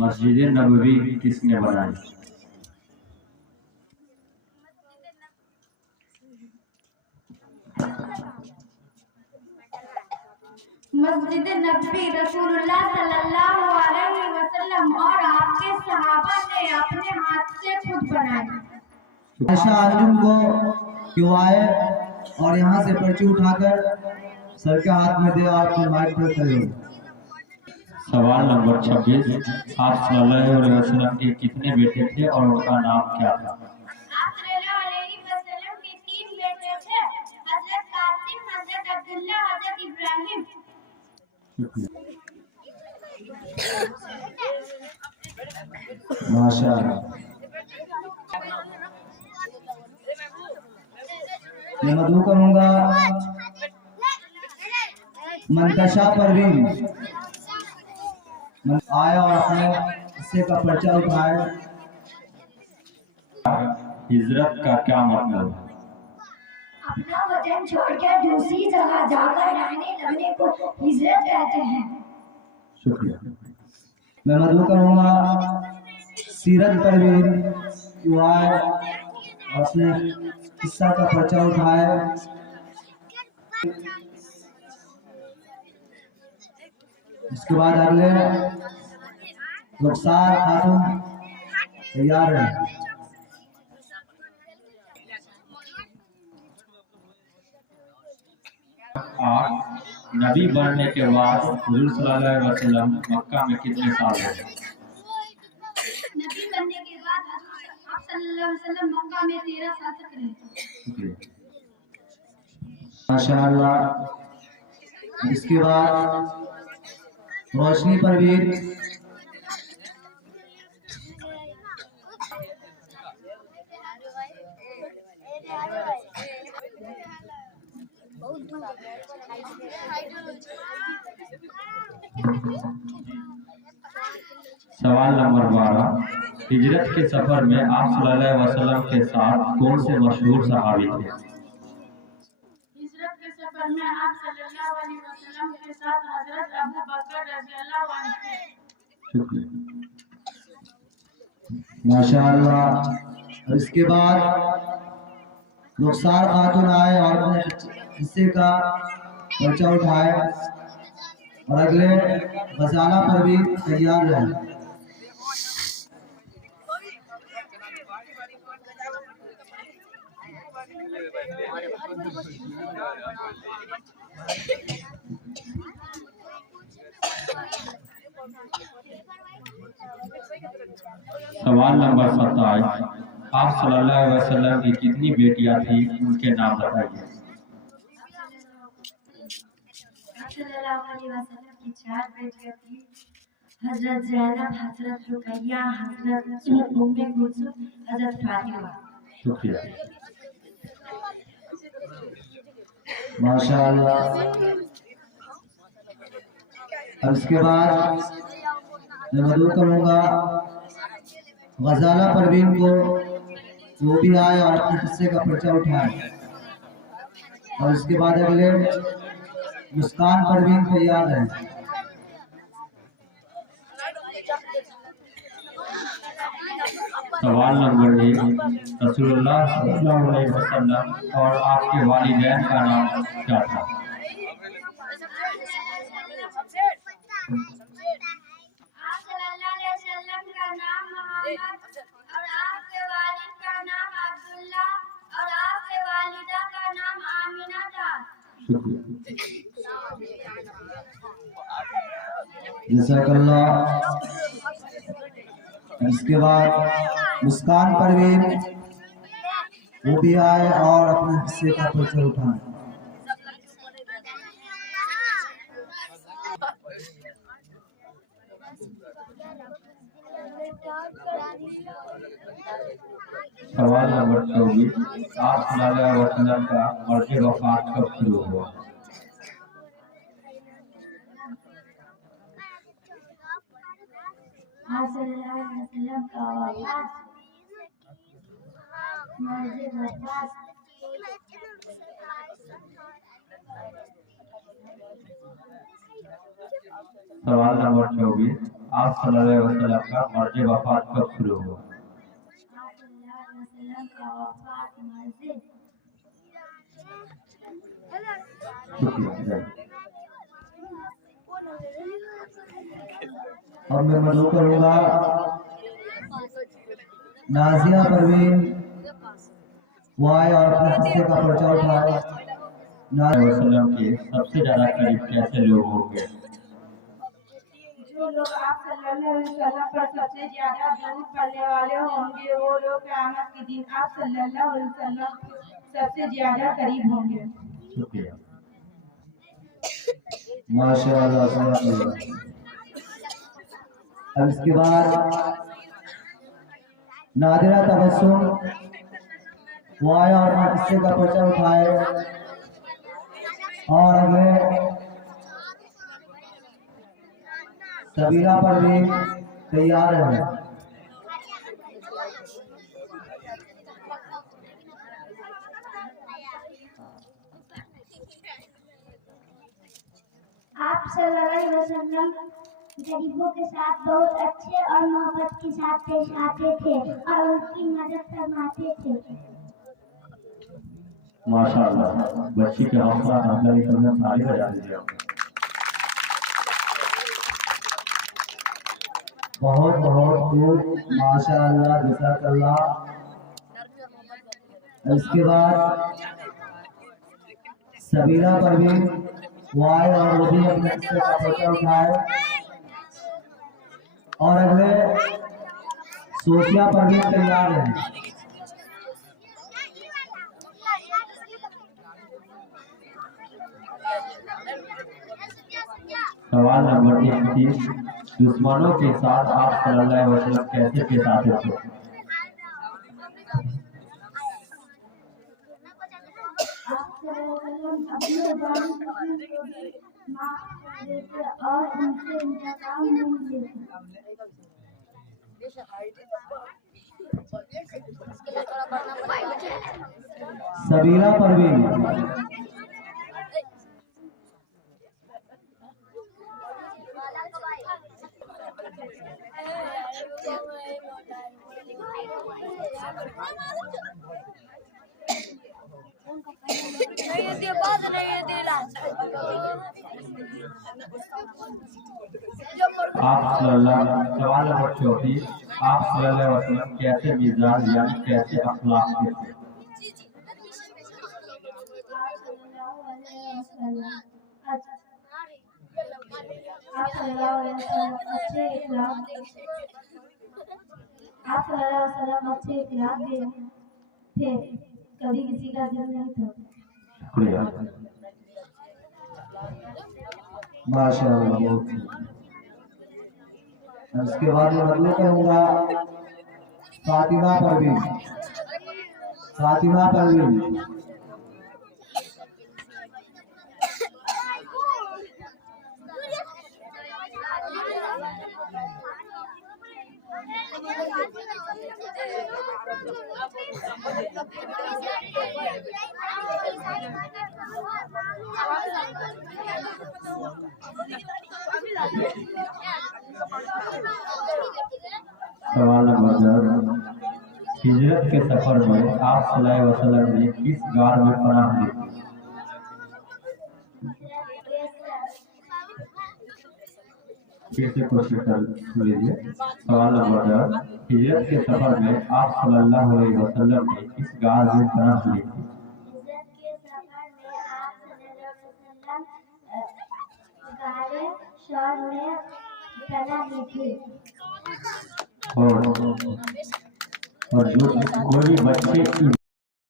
मस्जिद नबवी किसने बनाई? मस्जिद नबी रसूलुल्लाह सल्लल्लाहु अलैहि वसल्लम और आपके सहाबा ने अपने हाथ से खुद बनाई। आयशा अंजुम को क्यों आए और यहाँ से पर्ची उठाकर सर के हाथ में दे और फिर माइक पर खड़े हो। सवाल नंबर 26, आप सल्लल्लाहु अलैहि वसल्लम के कितने बेटे थे और उनका नाम क्या था? आप सल्लल्लाहु अलैहि वसल्लम के 3 बेटे थे, हजरत कासिम, हजरत अब्दुल्ला, हजरत इब्राहिम। माशाअल्लाह। मैं मदू करूंगा मनकशा परवीन आया और अपने हिस्से का पर्चा उठाया। हिजरत का क्या मतलब? अपना वतन छोड़कर दूसरी जगह जाकर रहने लगने को हिजरत कहते हैं। शुक्रिया। मैं मदू करूंगा सीरत परवीन जो आए और अपने हिस्सा का पर्चा उठाए। इसके बाद अगले रुखसार खातून तैयार है। आप नबी बनने के बाद हुजूर सल्लल्लाहु अलैहि वसल्लम मक्का में कितने साल रहे? नबी बनने के बाद आप सल्लल्लाहु अलैहि वसल्लम मक्का में 13 साल तक रहे। माशाअल्लाह। इसके बाद रोशनी परवीन सवाल नंबर 12, हिजरत के सफर में आप सल्लल्लाहु अलैहि वसल्लम के साथ कौन से मशहूर सहाबी थे? हिजरत के सफर में आप सल्लल्लाहु अलैहि वसल्लम के साथ हजरत अबू बकर रज़ियल्लाहु अन्हु थे। शुक्रिया। माशाअल्लाह। इसके बाद रुखसार खातून आए और अपने हिस्से का पर्चा उठाए और अगले गजाला पर भी तैयार रहे। सवाल नंबर 27, आप सल्लल्लाहु अलैहि वसल्लम की कितनी बेटियां थी, उनके नाम बताइए। सल्लल्लाहु अलैहि वसल्लम की 4 बेटियां थी, हजरत ज़ैनब, हजरत रुकैया, हजरत उम्मे कुलसूम, हजरत फातिमा। शुक्रिया। माशाअल्लाह। अब इसके बाद मैं मदू करूंगा गजाला परवीन को, वो भी आए और अपने हिस्से का पर्चा उठाए और इसके बाद अगले मुस्कान परवीन तैयार है। सवाल नंबर 1, रसूलुल्लाह सल्लल्लाहु अलैहि वसल्लम और आपके वालिदैन का नाम क्या था? आप सल्लल्लाहु अलैहि वसल्लम का नाम मोहम्मद और आपके वालिद का नाम अब्दुल्ला और आपके वालिदा का नाम आमिना था। जज़ाकल्लाह। इसके बाद मुस्कान परवीन वो भी आए और अपने हिस्से का पर्चा उठाए। सवाल नंबर 24, आप सल्लल्लाहु अलैहि वसल्लम का मर्ज़ वफ़ात कब शुरू हुआ? आप सल्लल्लाहु अलैहि वसल्लम का वफ़ात मर्ज़ वफ़ात सवाल नंबर 24, आप सल्लल्लाहु अलैहि वसल्लम का मर्ज वफात कब शुरू हुआ? और मैं मदू करूंगा नाजिया परवीन वाई और अपने हिस्से का पर्चा उठाए। वसल्लम के सबसे ज्यादा करीब कैसे लोग होंगे? जो लोग आप सल्लल्लाहु अलैहि वसल्लम पर सबसे ज्यादा दरूद पढ़ने वाले होंगे वो लोग क़यामत के दिन आप सल्लल्लाहु अलैहि वसल्लम के सबसे ज्यादा करीब होंगे। शुक्रिया। माशाअल्लाह। अब इसके बाद नादिरा तबस्सुम वाई और अपने हिस्से का पर्चा उठाए और हमें सबीरा परवीन तैयार है। आप सल्लल्लाहु अलैहि वसल्लम गरीबों के साथ बहुत अच्छे और मोहब्बत के साथ पेश आते थे और उनकी मदद फरमाते थे। माशाअल्लाह, बच्ची के हौसला अफजाई करने ताली बजा दीजिए। बहुत बहुत खूब, माशाअल्लाह, जज़ाकल्लाह। इसके बाद सबीरा परवीन वाई और वो भी अपने हिस्से का पर्चा उठाए और अगले सोफिया परवीन तैयार है। सवाल नंबर 31, दुश्मनों के साथ आप सल्लल्लाहु अलैहि वसल्लम कैसे पेश आते थे? अपने जान माफ कर देते और उनसे इंतकाम नहीं लेते। सबीरा परवीन सवाल नंबर 34, आप सल्लल्लाहु अलैहि वसल्लम कैसे मिजाज यानी कैसे अखलाक के थे? आप सल्लल्लाहु अलैहि वसल्लम अच्छे इखलाक के थे, कभी किसी का दिल नहीं था। शुक्रिया। माशाअल्लाह। इसके बाद मैं मतलब कहूँगा फातिमा परवीन। फातिमा परवीन सवाल नंबर 10, हिजरत के सफर में आप सल्लल्लाहु अलैहि वसल्लम ने किस गार में पनाह ली? फिर से कोशिश कर लीजिए। सवाल नंबर 10, हिजरत के सफर में आप सल्लल्लाहु अलैहि वसल्लम ने किस गार में पनाह ली? और जो कोई बच्चे